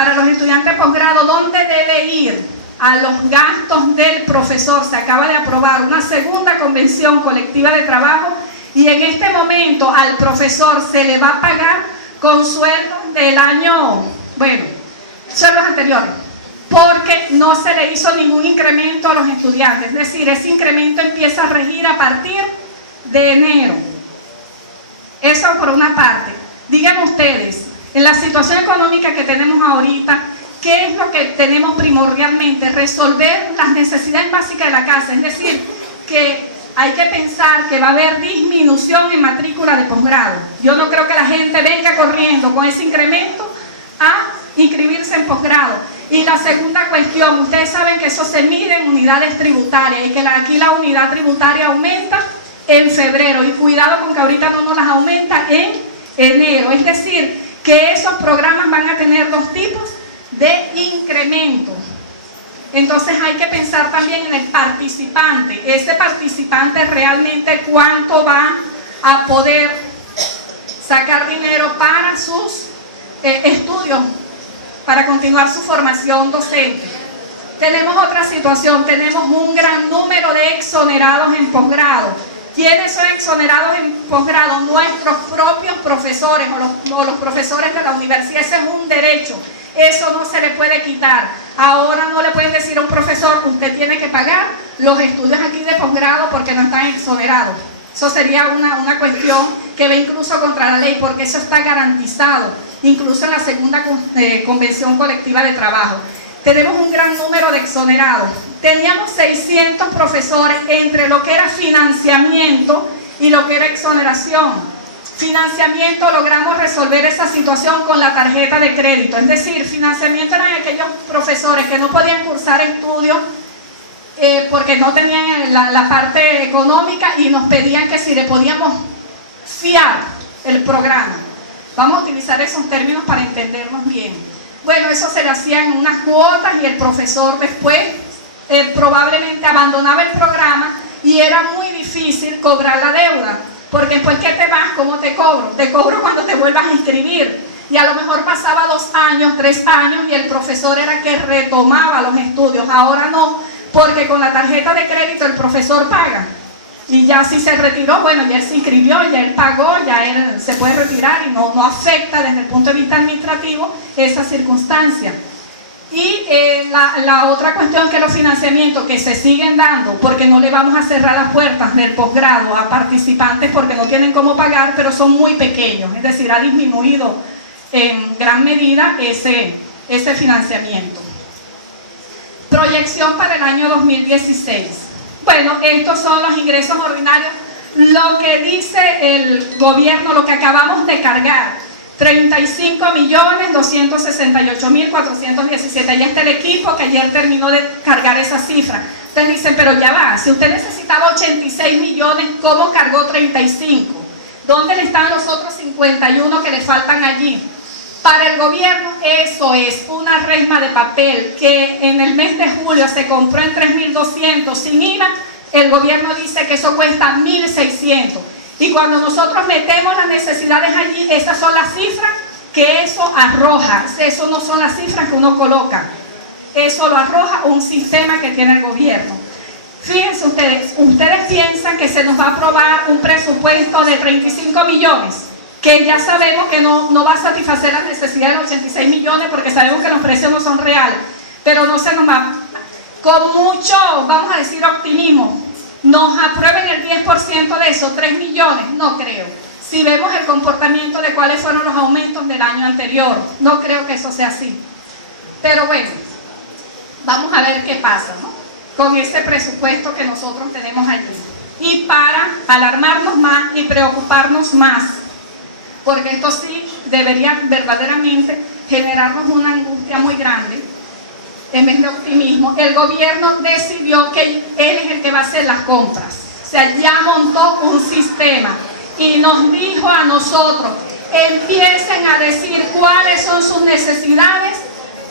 para los estudiantes de posgrado, ¿dónde debe ir? A los gastos del profesor. Se acaba de aprobar una segunda convención colectiva de trabajo y en este momento al profesor se le va a pagar con sueldos del año, bueno, sueldos anteriores, porque no se le hizo ningún incremento a los estudiantes. Es decir, ese incremento empieza a regir a partir de enero. Eso por una parte. Díganme ustedes, en la situación económica que tenemos ahorita, ¿qué es lo que tenemos primordialmente? Resolver las necesidades básicas de la casa. Es decir, que hay que pensar que va a haber disminución en matrícula de posgrado. Yo no creo que la gente venga corriendo con ese incremento a inscribirse en posgrado. Y la segunda cuestión, ustedes saben que eso se mide en unidades tributarias y que aquí la unidad tributaria aumenta en febrero y cuidado con que ahorita no nos las aumenta en enero. Es decir, que esos programas van a tener dos tipos de incremento. Entonces hay que pensar también en el participante. Ese participante realmente cuánto va a poder sacar dinero para sus estudios, para continuar su formación docente. Tenemos otra situación, tenemos un gran número de exonerados en posgrado. ¿Quiénes son exonerados en posgrado? Nuestros propios profesores o los profesores de la universidad. Ese es un derecho. Eso no se le puede quitar. Ahora no le pueden decir a un profesor, usted tiene que pagar los estudios aquí de posgrado porque no están exonerados. Eso sería una cuestión que va incluso contra la ley, porque eso está garantizado, incluso en la segunda convención colectiva de trabajo. Tenemos un gran número de exonerados. Teníamos 600 profesores entre lo que era financiamiento y lo que era exoneración. Financiamiento, logramos resolver esa situación con la tarjeta de crédito. Es decir, financiamiento eran aquellos profesores que no podían cursar estudios porque no tenían la parte económica y nos pedían que si le podíamos fiar el programa. Vamos a utilizar esos términos para entendernos bien. Bueno, eso se le hacía en unas cuotas y el profesor después probablemente abandonaba el programa y era muy difícil cobrar la deuda. Porque después que te vas, ¿cómo te cobro? Te cobro cuando te vuelvas a inscribir. Y a lo mejor pasaba 2 años, 3 años y el profesor era que retomaba los estudios. Ahora no, porque con la tarjeta de crédito el profesor paga. Y ya si se retiró, bueno, ya él se inscribió, ya él pagó, ya él se puede retirar y no afecta desde el punto de vista administrativo esa circunstancia. Y la otra cuestión que los financiamientos que se siguen dando, porque no le vamos a cerrar las puertas del posgrado a participantes porque no tienen cómo pagar, pero son muy pequeños, es decir, ha disminuido en gran medida ese financiamiento. Proyección para el año 2016. Bueno, estos son los ingresos ordinarios, lo que dice el gobierno, lo que acabamos de cargar. 35.268.417. Allá está el equipo que ayer terminó de cargar esa cifra. Ustedes dicen, pero ya va, si usted necesitaba 86 millones, ¿cómo cargó 35? ¿Dónde le están los otros 51 que le faltan allí? Para el gobierno eso es una resma de papel que en el mes de julio se compró en 3.200 sin IVA. El gobierno dice que eso cuesta 1.600. Y cuando nosotros metemos las necesidades allí, esas son las cifras que eso arroja. Eso no son las cifras que uno coloca. Eso lo arroja un sistema que tiene el gobierno. Fíjense ustedes piensan que se nos va a aprobar un presupuesto de 35 millones, que ya sabemos que no va a satisfacer las necesidades de los 86 millones porque sabemos que los precios no son reales. Pero no se nos va, con mucho, vamos a decir, optimismo, nos aprueben el 10% de esos 3 millones, no creo. Si vemos el comportamiento de cuáles fueron los aumentos del año anterior, no creo que eso sea así. Pero bueno, vamos a ver qué pasa, ¿no?, con este presupuesto que nosotros tenemos allí. Y para alarmarnos más y preocuparnos más, porque esto sí debería verdaderamente generarnos una angustia muy grande, en vez de optimismo, el gobierno decidió que él es el que va a hacer las compras. O sea, ya montó un sistema y nos dijo a nosotros, empiecen a decir cuáles son sus necesidades.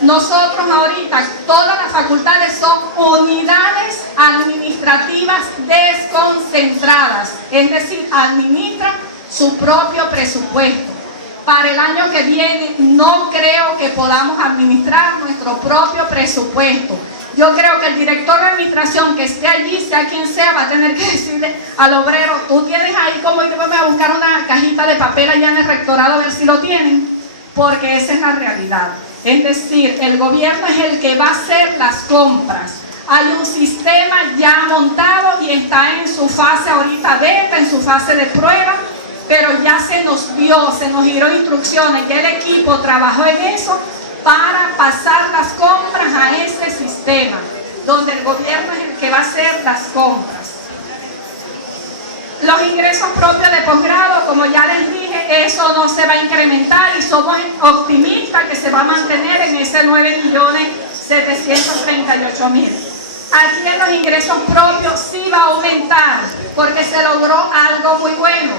Nosotros ahorita, todas las facultades son unidades administrativas desconcentradas, es decir, administran su propio presupuesto. para el año que viene no creo que podamos administrar nuestro propio presupuesto. Yo creo que el director de administración que esté allí, sea quien sea, va a tener que decirle al obrero, tú tienes ahí como irme a buscar una cajita de papel allá en el rectorado a ver si lo tienen, porque esa es la realidad. Es decir, el gobierno es el que va a hacer las compras. Hay un sistema ya montado y está en su fase ahorita beta, en su fase de prueba, pero ya se nos vio, se nos dieron instrucciones, ya el equipo trabajó en eso para pasar las compras a ese sistema, donde el gobierno es el que va a hacer las compras. Los ingresos propios de posgrado, como ya les dije, eso no se va a incrementar y somos optimistas que se va a mantener en ese 9.738.000. Aquí en los ingresos propios sí va a aumentar, porque se logró algo muy bueno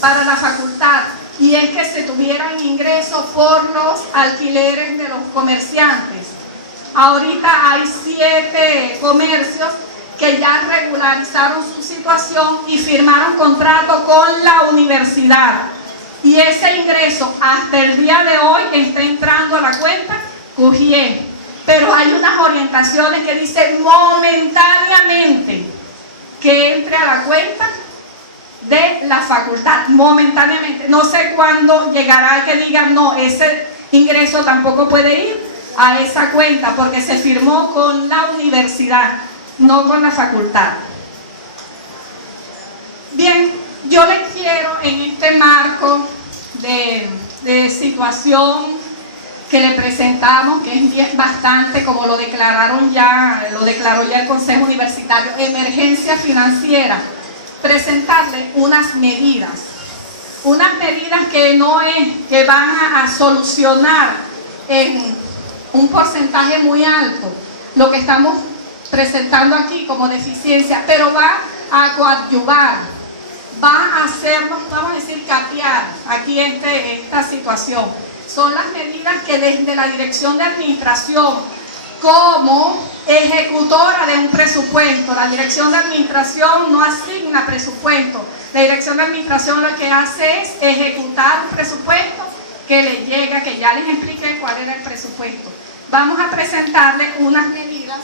para la facultad, y es que se tuvieran ingresos por los alquileres de los comerciantes. Ahorita hay 7 comercios que ya regularizaron su situación y firmaron contrato con la universidad. Y ese ingreso hasta el día de hoy está entrando a la cuenta CUGIE. Pero hay unas orientaciones que dicen momentáneamente que entre a la cuenta de la facultad, momentáneamente. No sé cuándo llegará que digan, no, ese ingreso tampoco puede ir a esa cuenta porque se firmó con la universidad, no con la facultad. Bien, yo les quiero en este marco de situación que le presentamos, que es bastante, como lo declaró ya el Consejo Universitario, emergencia financiera, presentarle unas medidas que no es que van a solucionar en un porcentaje muy alto lo que estamos presentando aquí como deficiencia, pero va a coadyuvar, va a hacernos, vamos a decir, capear aquí esta situación. Son las medidas que desde la Dirección de Administración, como ejecutora de un presupuesto, la Dirección de Administración no asigna presupuesto, la Dirección de Administración lo que hace es ejecutar un presupuesto que le llega, que ya les expliqué cuál era el presupuesto. Vamos a presentarles unas medidas .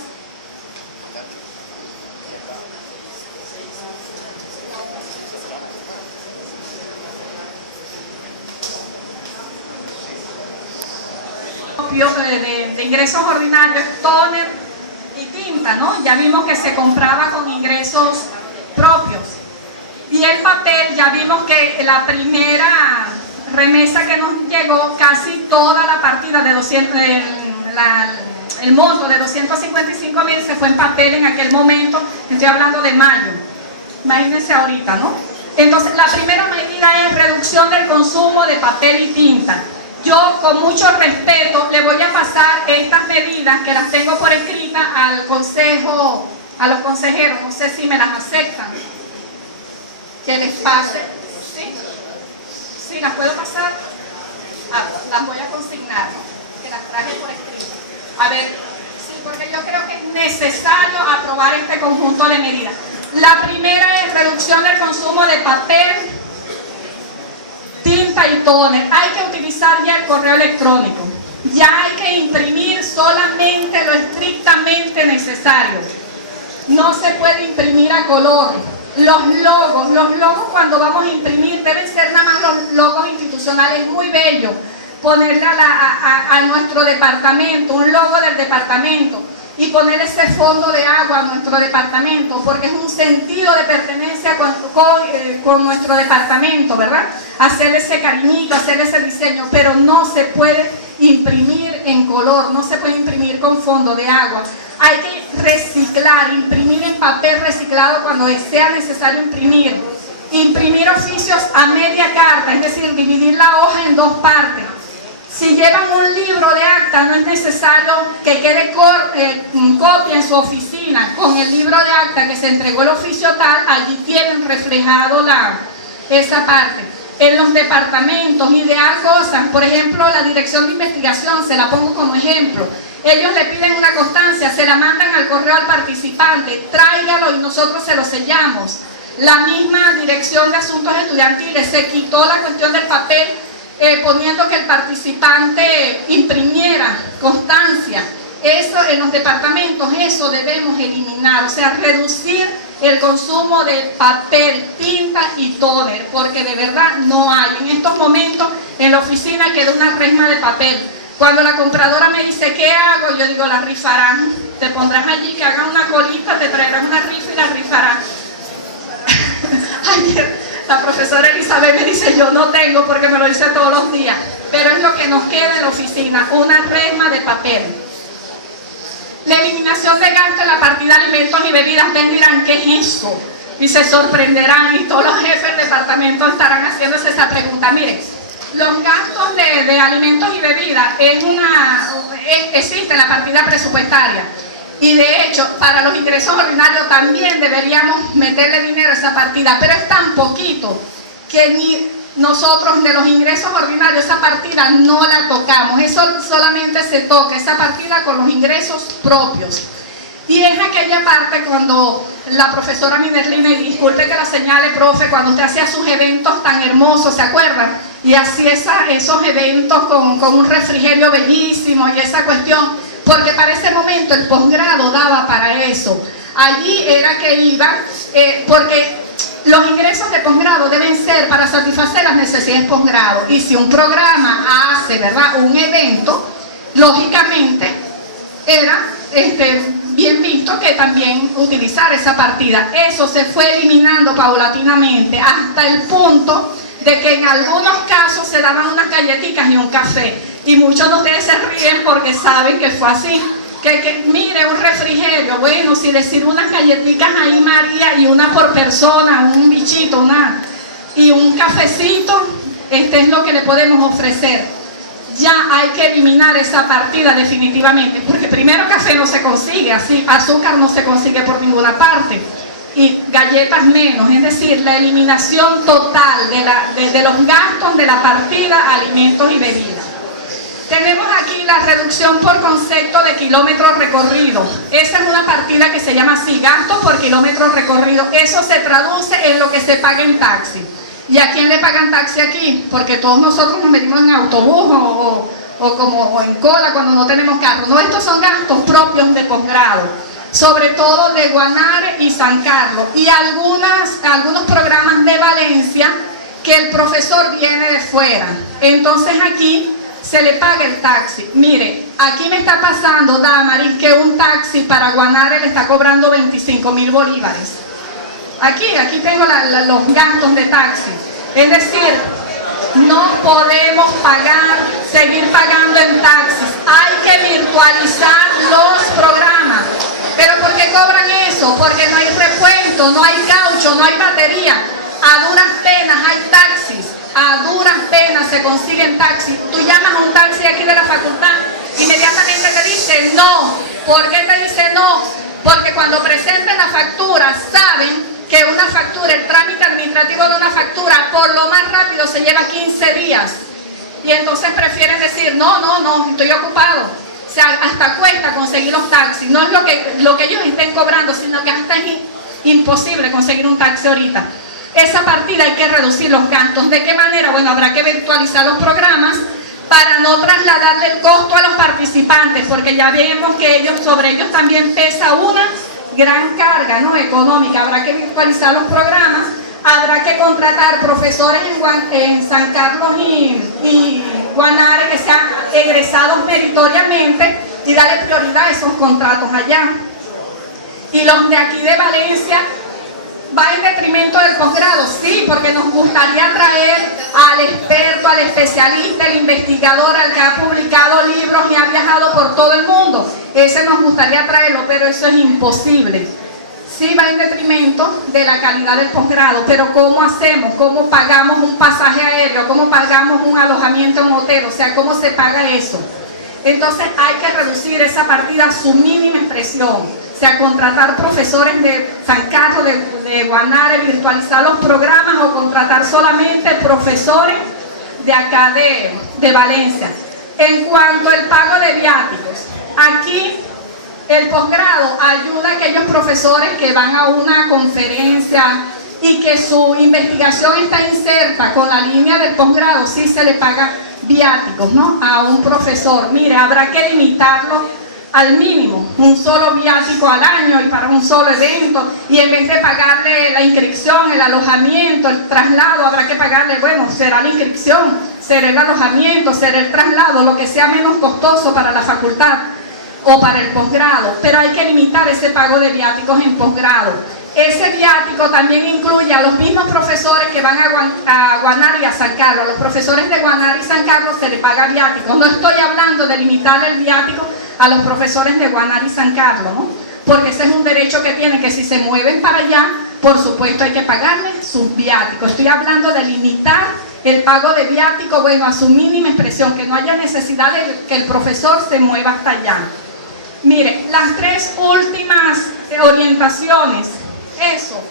De ingresos ordinarios, tóner y tinta, ¿no? Ya vimos que se compraba con ingresos propios. Y el papel, ya vimos que la primera remesa que nos llegó, casi toda la partida de 200, el monto de 255.000 se fue en papel en aquel momento, estoy hablando de mayo. Imagínense ahorita, ¿no? Entonces, la primera medida es reducción del consumo de papel y tinta. Yo, con mucho respeto, le voy a pasar estas medidas, que las tengo por escrita, al consejo, a los consejeros. No sé si me las aceptan. Que les pase. ¿Sí? ¿Sí las puedo pasar? Las voy a consignar, ¿no? Que las traje por escrito. A ver, sí, porque yo creo que es necesario aprobar este conjunto de medidas. La primera es reducción del consumo de papel, tinta y tóner. Hay que utilizar ya el correo electrónico. Ya hay que imprimir solamente lo estrictamente necesario. No se puede imprimir a color. Los logos cuando vamos a imprimir deben ser nada más los logos institucionales muy bellos. Ponerle a nuestro departamento, un logo del departamento, y poner ese fondo de agua a nuestro departamento, porque es un sentido de pertenencia con nuestro departamento, ¿verdad? Hacer ese cariñito, hacer ese diseño, pero no se puede imprimir en color, no se puede imprimir con fondo de agua. Hay que reciclar, imprimir en papel reciclado cuando sea necesario imprimir. Imprimir oficios a media carta, es decir, dividir la hoja en 2 partes. Si llevan un libro de acta, no es necesario que quede copia en su oficina. Con el libro de acta que se entregó el oficio tal, allí tienen reflejado esa parte. En los departamentos, idear cosas. Por ejemplo, la dirección de investigación, se la pongo como ejemplo. Ellos le piden una constancia, se la mandan al correo al participante, tráigalo y nosotros se lo sellamos. La misma dirección de asuntos estudiantiles se quitó la cuestión del papel poniendo que el participante imprimiera constancia. Eso en los departamentos, eso debemos eliminar, o sea, reducir el consumo de papel, tinta y tóner, porque de verdad no hay. En estos momentos en la oficina queda una resma de papel. Cuando la compradora me dice, ¿qué hago? Yo digo, la rifarán. Te pondrás allí, que hagan una colita, te traerán una rifa y la rifarán. Ayer la profesora Elizabeth me dice, yo no tengo porque me lo dice todos los días, pero es lo que nos queda en la oficina, una resma de papel. La eliminación de gasto en la partida alimentos y bebidas. Ustedes dirán, ¿qué es eso? Y se sorprenderán, y todos los jefes de departamento estarán haciéndose esa pregunta. Miren, los gastos de alimentos y bebidas existe en la partida presupuestaria. Y de hecho, para los ingresos ordinarios también deberíamos meterle dinero a esa partida, pero es tan poquito que ni nosotros de los ingresos ordinarios esa partida no la tocamos. Eso solamente se toca, esa partida con los ingresos propios. Y es aquella parte cuando la profesora Minerlina, y disculpe que la señale, profe, cuando usted hacía sus eventos tan hermosos, ¿se acuerdan? Y hacía esos eventos con un refrigerio bellísimo y esa cuestión, porque para ese momento el posgrado daba para eso. Allí era que iba, porque los ingresos de posgrado deben ser para satisfacer las necesidades posgrado. Y si un programa hace, ¿verdad?, un evento, lógicamente era bien visto que también utilizar esa partida. Eso se fue eliminando paulatinamente hasta el punto de que en algunos casos se daban unas galletitas y un café. Y muchos de ustedes se ríen porque saben que fue así. Que mire, un refrigerio, bueno, si le sirve unas galletitas ahí María y una por persona, un bichito, y un cafecito, es lo que le podemos ofrecer. Ya hay que eliminar esa partida definitivamente, porque primero café no se consigue, así azúcar no se consigue por ninguna parte, y galletas menos, es decir, la eliminación total de los gastos de la partida alimentos y bebidas. Tenemos aquí la reducción por concepto de kilómetros recorridos. Esa es una partida que se llama así, gastos por kilómetros recorridos. Eso se traduce en lo que se paga en taxi. ¿Y a quién le pagan taxi aquí? Porque todos nosotros nos metimos en autobús o en cola cuando no tenemos carro. No, estos son gastos propios de posgrado, sobre todo de Guanare y San Carlos. Y algunos programas de Valencia que el profesor viene de fuera. Entonces aquí se le paga el taxi. Mire, aquí me está pasando, Damaris, que un taxi para Guanare le está cobrando 25.000 bolívares. Aquí tengo los gastos de taxi. Es decir, no podemos seguir pagando en taxis. Hay que virtualizar los programas. ¿Pero por qué cobran eso? Porque no hay repuesto, no hay caucho, no hay batería. A duras penas hay taxis. A duras penas se consiguen taxis. Tú llamas a un taxi aquí de la facultad, inmediatamente te dice no. ¿Por qué te dice no? Porque cuando presenten la factura saben que una factura, el trámite administrativo de una factura, por lo más rápido se lleva 15 días. Y entonces prefieren decir no, estoy ocupado. O sea, hasta cuesta conseguir los taxis. No es lo que ellos estén cobrando, sino que hasta es imposible conseguir un taxi ahorita. Esa partida hay que reducir los gastos. ¿De qué manera? Bueno, habrá que virtualizar los programas para no trasladarle el costo a los participantes, porque ya vemos que sobre ellos también pesa una gran carga, ¿no?, económica. Habrá que virtualizar los programas, habrá que contratar profesores en San Carlos y Guanare que sean egresados meritoriamente y darle prioridad a esos contratos allá. Y los de aquí de Valencia, ¿va en detrimento del posgrado? Sí, porque nos gustaría traer al experto, al especialista, al investigador, al que ha publicado libros y ha viajado por todo el mundo. Ese nos gustaría traerlo, pero eso es imposible. Sí, va en detrimento de la calidad del posgrado, pero ¿cómo hacemos? ¿Cómo pagamos un pasaje aéreo? ¿Cómo pagamos un alojamiento en hotel? O sea, ¿cómo se paga eso? Entonces hay que reducir esa partida a su mínima expresión. O sea, contratar profesores de San Carlos, de Guanare, virtualizar los programas o contratar solamente profesores de acá de Valencia. En cuanto al pago de viáticos, aquí el posgrado ayuda a aquellos profesores que van a una conferencia, y que su investigación está inserta con la línea del posgrado, sí se le paga viáticos, ¿no?, a un profesor. Mire, habrá que limitarlo al mínimo, un solo viático al año y para un solo evento, y en vez de pagarle la inscripción, el alojamiento, el traslado, habrá que pagarle, bueno, será la inscripción, será el alojamiento, será el traslado, lo que sea menos costoso para la facultad o para el posgrado, pero hay que limitar ese pago de viáticos en posgrado. Ese viático también incluye a los mismos profesores que van a Guanar y a San Carlos. A los profesores de Guanar y San Carlos se les paga viático. No estoy hablando de limitarle el viático a los profesores de Guanar y San Carlos, ¿no?, porque ese es un derecho que tienen, que si se mueven para allá, por supuesto hay que pagarles sus viáticos. Estoy hablando de limitar el pago de viático, bueno, a su mínima expresión, que no haya necesidad de que el profesor se mueva hasta allá. Mire, las tres últimas orientaciones, eso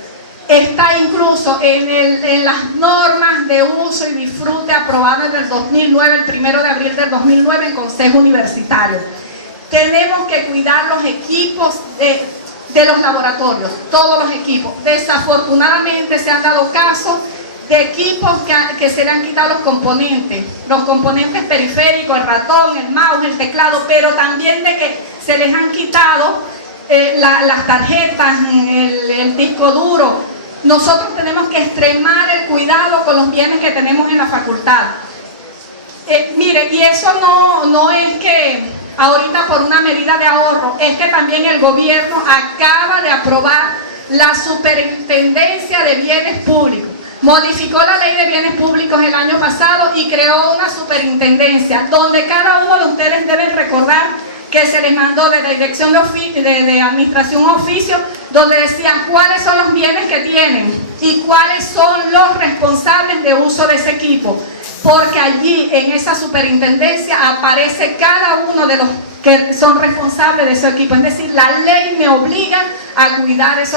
está incluso en las normas de uso y disfrute aprobadas del 2009, el 1 de abril del 2009 en Consejo Universitario. Tenemos que cuidar los equipos de los laboratorios, todos los equipos. Desafortunadamente se han dado casos de equipos que se le han quitado los componentes periféricos, el ratón, el mouse, el teclado, pero también de que se les han quitado las tarjetas, el disco duro. Nosotros tenemos que extremar el cuidado con los bienes que tenemos en la facultad. Mire, y eso no es que ahorita por una medida de ahorro, es que también el gobierno acaba de aprobar la Superintendencia de Bienes Públicos. Modificó la Ley de Bienes Públicos el año pasado y creó una superintendencia donde cada uno de ustedes deben recordar que se les mandó de la Dirección de Administración a Oficio, donde decían cuáles son los bienes que tienen y cuáles son los responsables de uso de ese equipo, porque allí en esa superintendencia aparece cada uno de los que son responsables de ese equipo. Es decir, la ley me obliga a cuidar esos